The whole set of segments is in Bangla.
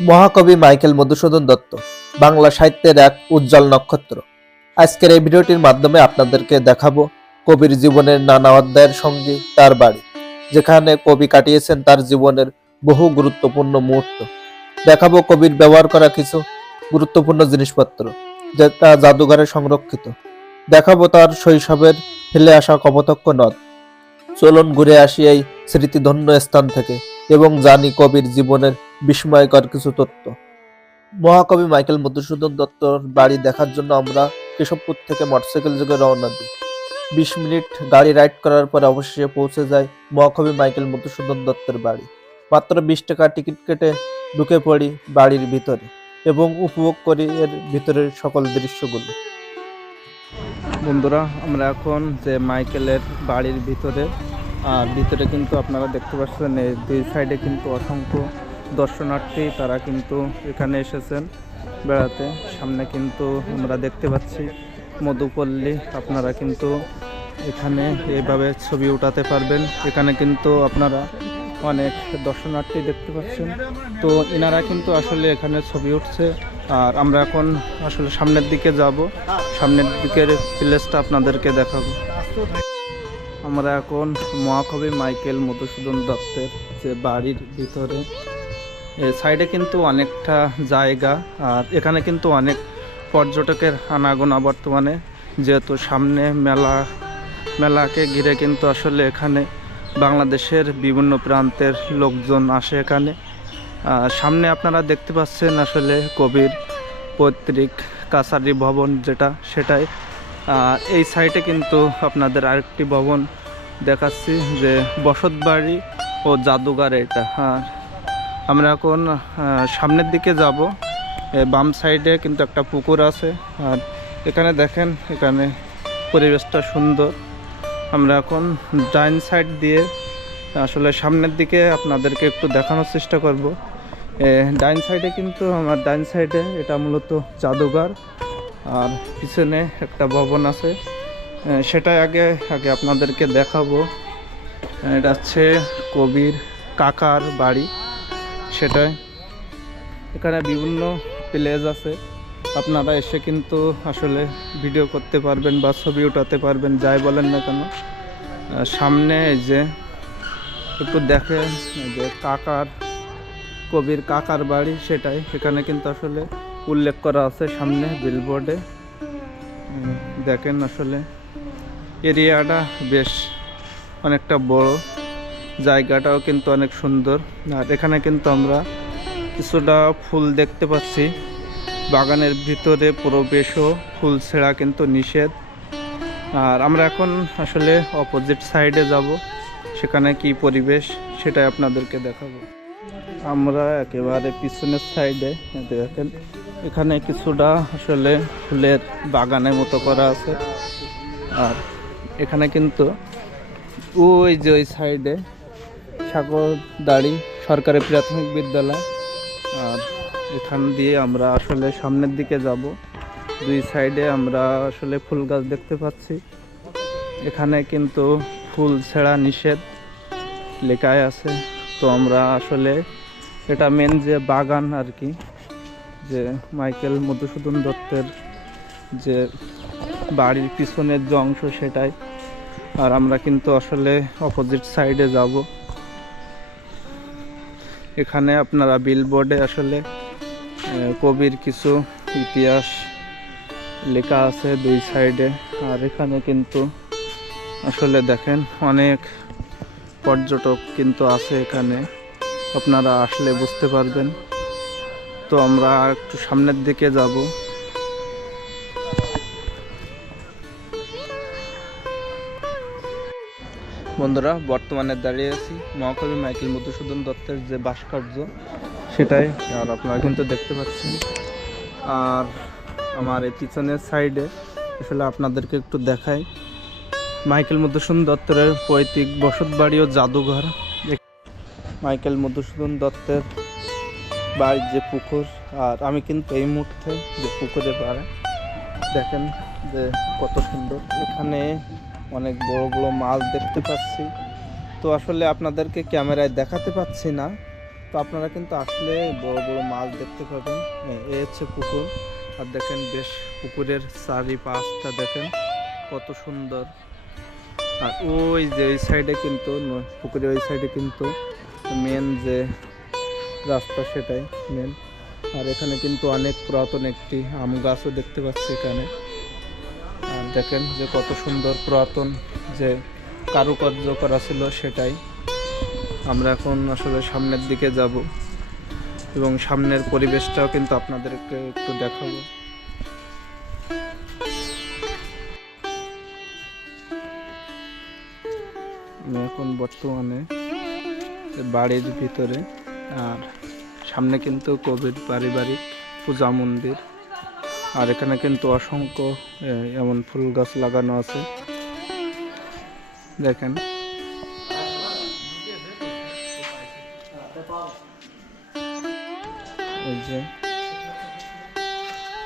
মহাকবি মাইকেল মধুসূদন দত্ত, বাংলা সাহিত্যের এক উজ্জ্বল নক্ষত্র। আজকের এই ভিডিওটির মাধ্যমে আপনাদেরকে দেখাবো কবির জীবনের নানা অধ্যায়ের সঙ্গে তার বাড়ি, যেখানে কবি কাটিয়েছেন তার জীবনের বহু গুরুত্বপূর্ণ মুহূর্ত। দেখাবো কবির ব্যবহার করা কিছু গুরুত্বপূর্ণ জিনিসপত্র, যেটা জাদুঘরে সংরক্ষিত। দেখাবো তার শৈশবের ফেলে আসা কপোতক্ষ নদ। চলুন ঘুরে আসি এই স্মৃতিধন্য স্থান থেকে এবং জানি কবির জীবনের বিস্ময়কর কিছু তথ্য মহাকবি মাইকেল মধুসূদন দত্তর বাড়ি দেখার জন্য আমরা কেশবপুর থেকে মোটরসাইকেল যোগে রওনা দিই। বিশ মিনিট গাড়ি রাইড করার পরে অবশেষে পৌঁছে যায় মহাকবি মাইকেল মধুসূদন দত্তের বাড়ি। মাত্র বিশ টাকা টিকিট কেটে ঢুকে পড়ি বাড়ির ভিতরে এবং উপভোগ করি এর ভিতরের সকল দৃশ্যগুলো। বন্ধুরা, আমরা এখন যে মাইকেলের বাড়ির ভিতরে, আর ভিতরে কিন্তু আপনারা দেখতে পাচ্ছেন দুই সাইডে কিন্তু অসংখ্য দর্শনার্থী, তারা কিন্তু এখানে এসেছেন বেড়াতে। সামনে কিন্তু আমরা দেখতে পাচ্ছি মধুপল্লী। আপনারা কিন্তু এখানে এইভাবে ছবি উঠাতে পারবেন। এখানে কিন্তু আপনারা অনেক দর্শনার্থী দেখতে পাচ্ছেন। তো এনারা কিন্তু আসলে এখানে ছবি উঠছে। আর আমরা এখন আসলে সামনের দিকে যাব। সামনের দিকের প্লেসটা আপনাদেরকে দেখাবো। আমরা এখন মহাকবি মাইকেল মধুসূদন দত্তের যে বাড়ির ভিতরে সাইডে কিন্তু অনেকটা জায়গা, আর এখানে কিন্তু অনেক পর্যটকের আনাগোনা বর্তমানে। যেহেতু সামনে মেলা, মেলাকে ঘিরে কিন্তু আসলে এখানে বাংলাদেশের বিভিন্ন প্রান্তের লোকজন আসে এখানে। সামনে আপনারা দেখতে পাচ্ছেন আসলে কবির পৈতৃক কাছারি ভবন যেটা, সেটাই। এই সাইডে কিন্তু আপনাদের আরেকটি ভবন দেখাচ্ছি, যে বসতবাড়ি ও জাদুঘর এটা। হ্যাঁ আমরা এখন সামনের দিকে যাব। বাম সাইডে কিন্তু একটা পুকুর আছে। আর এখানে দেখেন, এখানে পরিবেশটা সুন্দর। আমরা এখন ডাইন সাইড দিয়ে, আসলে সামনের দিকে আপনাদেরকে একটু দেখানোর চেষ্টা করব। ডাইন সাইডে কিন্তু আমার ডাইন সাইডে এটা মূলত জাদুঘর। আর পিছনে একটা ভবন আছে। সেটাই আগে আগে আপনাদেরকে দেখাবো। এটা হচ্ছে কবির কাকার বাড়ি। সেটাই। এখানে বিভিন্ন প্লেস আছে। আপনারা এসে কিন্তু আসলে ভিডিও করতে পারবেন বা ছবি উঠাতে পারবেন, যাই বলেন না কেন। সামনে যে, একটু দেখেন, এই যে কাকার, কবির কাকার বাড়ি, সেটাই। এখানে কিন্তু আসলে উল্লেখ করা আছে সামনে বিলবোর্ডে দেখেন আসলে, এরিয়াটা বেশ অনেকটা বড়। জায়গাটাও কিন্তু অনেক সুন্দর। আর এখানে কিন্তু আমরা কিছুটা ফুল দেখতে পাচ্ছি। বাগানের ভিতরে প্রবেশও ফুল ছেঁড়া কিন্তু নিষেধ। আর আমরা এখন আসলে অপোজিট সাইডে যাব। সেখানে কি পরিবেশ সেটাই আপনাদেরকে দেখাবো। আমরা একেবারে পিছনের সাইডে দেখেন, এখানে কিছুটা আসলে ফুলের বাগানের মতো করা আছে। আর এখানে কিন্তু ওই যে ওই সাইডে সাগরদাড়ি সরকারি প্রাথমিক বিদ্যালয়। আর এখান দিয়ে আমরা আসলে সামনের দিকে যাব। দুই সাইডে আমরা আসলে ফুল গাছ দেখতে পাচ্ছি। এখানে কিন্তু ফুল ছেঁড়া নিষেধ লেখায় আছে। তো আমরা আসলে এটা মেন যে বাগান আর কি, যে মাইকেল মধুসূদন দত্তের যে বাড়ির পিছনের যে অংশ সেটাই। আর আমরা কিন্তু আসলে অপোজিট সাইডে যাব। এখানে আপনারা বিলবোর্ডে আসলে কবির কিছু ইতিহাস লেখা আছে দুই সাইডে আর এখানে কিন্তু আসলে দেখেন অনেক পর্যটক কিন্তু আছে এখানে। আপনারা আসলে বুঝতে পারবেন। তো আমরা একটু সামনের দিকে যাব। বন্ধুরা, বর্তমানে দাঁড়িয়ে আছি মহাকবি মাইকেল মধুসূদন দত্তের যে ভাস্কর্য, সেটাই আর আপনারা কিন্তু দেখতে পাচ্ছেন। আর আমার এই পিছনের সাইডে আসলে আপনাদেরকে একটু দেখাই, মাইকেল মধুসূদন দত্তের পৈতৃক বসত বাড়ি ও জাদুঘর। মাইকেল মধুসূদন দত্তের বাড়ির যে পুকুর, আর আমি কিন্তু এই মুহূর্তে যে পুকুরে পাড়ে দেখেন যে কত সুন্দর। এখানে অনেক বড় বড় মাছ দেখতে পাচ্ছি। তো আসলে আপনাদেরকে ক্যামেরায় দেখাতে পাচ্ছি না। তো আপনারা কিন্তু আসলে বড় বড় মাছ দেখতে পাবেন। এ হচ্ছে পুকুর। আর দেখেন বেশ পুকুরের চারিপাশটা দেখেন, কত সুন্দর। আর ওই যে ওই সাইডে কিন্তু পুকুরের ওই সাইডে কিন্তু মেন যে রাস্তা সেটাই মেন আর এখানে কিন্তু অনেক পুরাতন একটি আম গাছও দেখতে পাচ্ছি এখানে। দেখেন যে কত সুন্দর পুরাতন যে কারুকার্য করা ছিল সেটাই। আমরা এখন আসলে সামনের দিকে যাব এবং সামনের পরিবেশটাও কিন্তু আপনাদেরকে একটু দেখাবো। এখন বর্তমানে বাড়ির ভিতরে আর সামনে কিন্তু কবির পারিবারিক পূজা মন্দির। আর এখানে কিন্তু অসংখ্য এমন ফুল গাছ লাগানো আছে। দেখেন। যে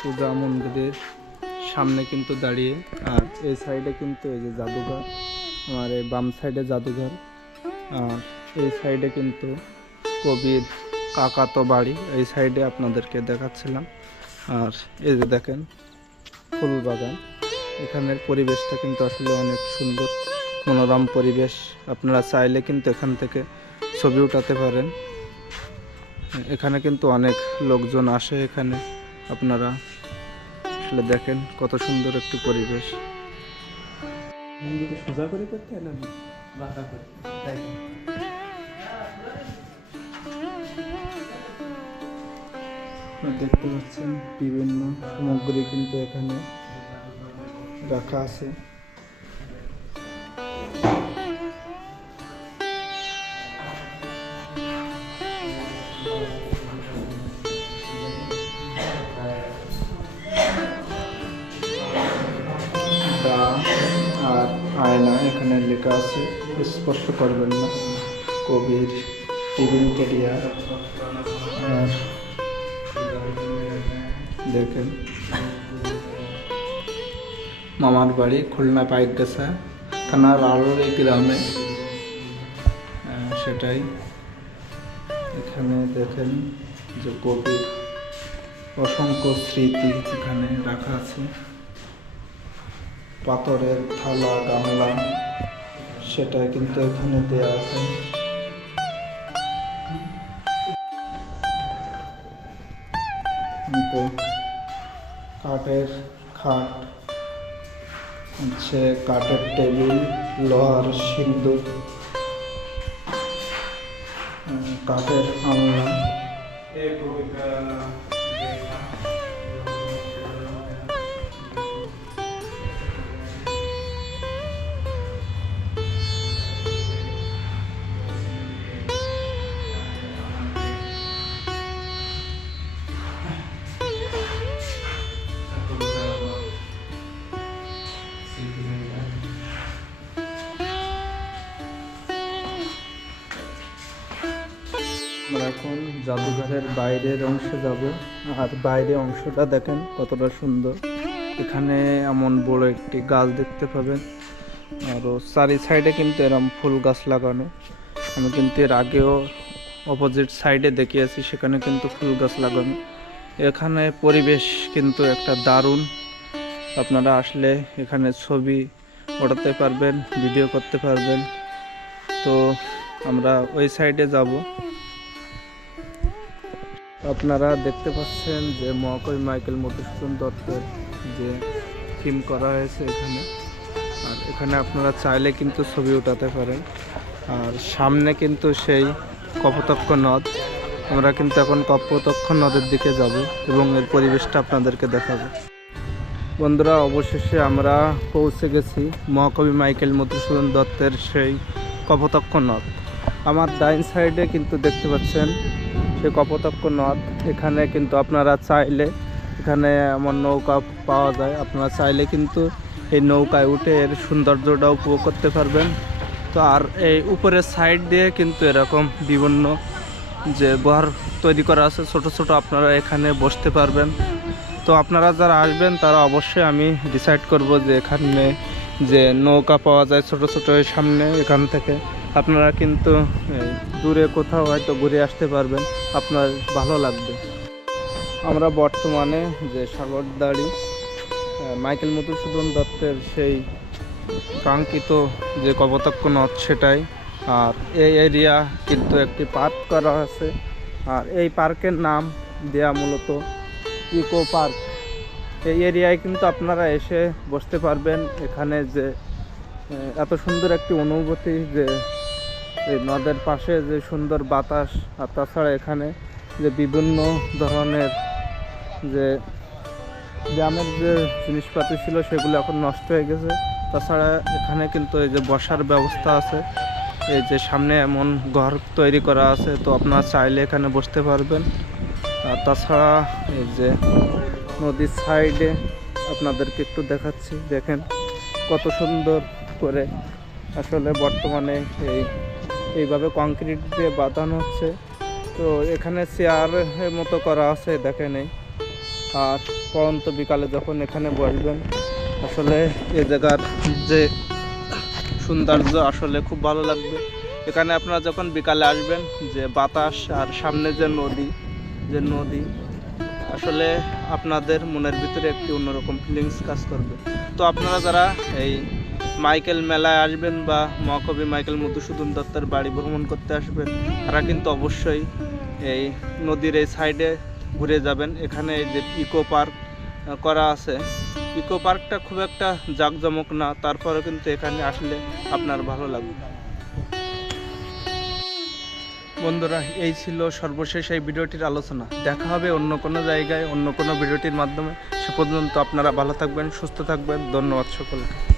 পূজা মন্দিরের সামনে কিন্তু দাঁড়িয়ে, আর এই সাইডে কিন্তু এই যে জাদুঘর আমার এই বাম সাইডে জাদুঘর, আর এই সাইডে কিন্তু কবির কাকাতো বাড়ি, এই সাইডে আপনাদেরকে দেখাচ্ছিলাম। আর এই যে দেখেন, ফুল বাগান। এখানের পরিবেশটা কিন্তু আসলে অনেক সুন্দর, মনোরম পরিবেশ। আপনারা চাইলে কিন্তু এখান থেকে ছবি উঠাতে পারেন। এখানে কিন্তু অনেক লোকজন আসে এখানে। আপনারা আসলে দেখেন কত সুন্দর একটি পরিবেশ। সোজা করে করতে না বাঁকা করে? আপনারা দেখতে পাচ্ছেন বিভিন্ন সামগ্রী কিন্তু এখানে রাখা আছে। দা আর আয়না এখানে লেখা আছে স্পর্শ করবেন না। কবির টিফিন কেরিয়ার আর দেখেন। মামার বাড়ি খুলনা পাইকগাছা, থানার আলোর গ্রামে। সেটাই। এখানে দেখেন যে কবির অসংখ্য স্মৃতি এখানে রাখা আছে। পাথরের থালা, গামলা সেটা কিন্তু এখানে দেয়া আছে। কিন্তু কাঠের খাট হচ্ছে কাঠের টেবিল লোহার সিন্দুক কাঠের আলনা। জাদুঘরের বাইরের অংশে যাব। আর বাইরে অংশটা দেখেন কতটা সুন্দর। এখানে এমন বড় একটি গাছ দেখতে পাবেন। আরও চারি সাইডে কিন্তু এরম ফুল গাছ লাগানো। আমি কিন্তু এর আগেও অপোজিট সাইডে দেখিয়েছি, সেখানে কিন্তু ফুল গাছ লাগানো। এখানে পরিবেশ কিন্তু একটা দারুণ। আপনারা আসলে এখানে ছবি ওঠাতে পারবেন ভিডিও করতে পারবেন। তো আমরা ওই সাইডে যাব। আপনারা দেখতে পাচ্ছেন যে মহাকবি মাইকেল মধুসূদন দত্তের যে থিম করা হয়েছে এখানে। আর এখানে আপনারা চাইলে কিন্তু ছবি উঠাতে পারেন। আর সামনে কিন্তু সেই কপোতক্ষ নদ। আমরা কিন্তু এখন কপোতক্ষ নদের দিকে যাব এবং এর পরিবেশটা আপনাদেরকে দেখাবো। বন্ধুরা, অবশেষে আমরা পৌঁছে গেছি মহাকবি মাইকেল মধুসূদন দত্তের সেই কপোতক্ষ নদ। আমার ডাইন সাইডে কিন্তু দেখতে পাচ্ছেন সে কপোতক্ষ নদ। এখানে কিন্তু আপনারা চাইলে এখানে আমার নৌকা পাওয়া যায়। আপনারা চাইলে কিন্তু এই নৌকায় উঠে এর সৌন্দর্যটা উপভোগ করতে পারবেন। তো আর এই উপরের সাইড দিয়ে কিন্তু এরকম বিভিন্ন যে ঘর তৈরি করা আছে, ছোট ছোট আপনারা এখানে বসতে পারবেন। তো আপনারা যারা আসবেন, তারা অবশ্যই আমি ডিসাইড করব যে এখানে যে নৌকা পাওয়া যায় ছোট ছোট সামনে, এখান থেকে। আপনারা কিন্তু দূরে কোথাও হয়তো ঘুরে আসতে পারবেন। আপনার ভালো লাগবে। আমরা বর্তমানে যে সাগরদাড়ি মাইকেল মধুসূদন দত্তের সেই কাঙ্ক্ষিত যে কপোতাক্ষ নদ সেটাই, আর এই এরিয়া কিন্তু একটি পার্ক করা আছে। আর এই পার্কের নাম দেয়া মূলত ইকো পার্ক। এই এরিয়ায় কিন্তু আপনারা এসে বসতে পারবেন। এখানে যে এত সুন্দর একটি অনুভূতি যে এই নদের পাশে যে সুন্দর বাতাস আর তাছাড়া এখানে যে বিভিন্ন ধরনের যে গ্রামের যে জিনিসপাতি ছিল সেগুলো এখন নষ্ট হয়ে গেছে। তাছাড়া এখানে কিন্তু এই যে বসার ব্যবস্থা আছে। এই যে সামনে এমন ঘর তৈরি করা আছে, তো আপনারা চাইলে এখানে বসতে পারবেন। আর তাছাড়া এই যে নদীর সাইডে আপনাদেরকে একটু দেখাচ্ছি। দেখেন কত সুন্দর করে আসলে বর্তমানে এই এইভাবে কংক্রিট দিয়ে বাঁধানো হচ্ছে। তো এখানে চেয়ারের মতো করা আছে, দেখেন এই। আর পরন্ত বিকালে যখন এখানে বসবেন, আসলে এ জায়গার যে সৌন্দর্য আসলে খুব ভালো লাগবে। এখানে আপনারা যখন বিকালে আসবেন, যে বাতাস আর সামনে যে নদী যে নদী, আসলে আপনাদের মনের ভিতরে একটি অন্যরকম ফিলিংস কাজ করবে। তো আপনারা যারা এই মাইকেল মেলায় আসবেন বা মহাকবি মাইকেল মধুসূদন দত্তের বাড়ি ভ্রমণ করতে আসবেন, তারা কিন্তু অবশ্যই এই নদীর এই সাইডে ঘুরে যাবেন। এখানে যে ইকো পার্ক করা আছে। ইকো পার্কটা খুব একটা জাঁকজমক না তারপরে কিন্তু এখানে আসলে আপনার ভালো লাগবে। বন্ধুরা, এই ছিল সর্বশেষ এই ভিডিওটির আলোচনা। দেখা হবে অন্য কোনো জায়গায়, অন্য কোনো ভিডিওটির মাধ্যমে। সে পর্যন্ত আপনারা ভালো থাকবেন, সুস্থ থাকবেন। ধন্যবাদ সকলকে।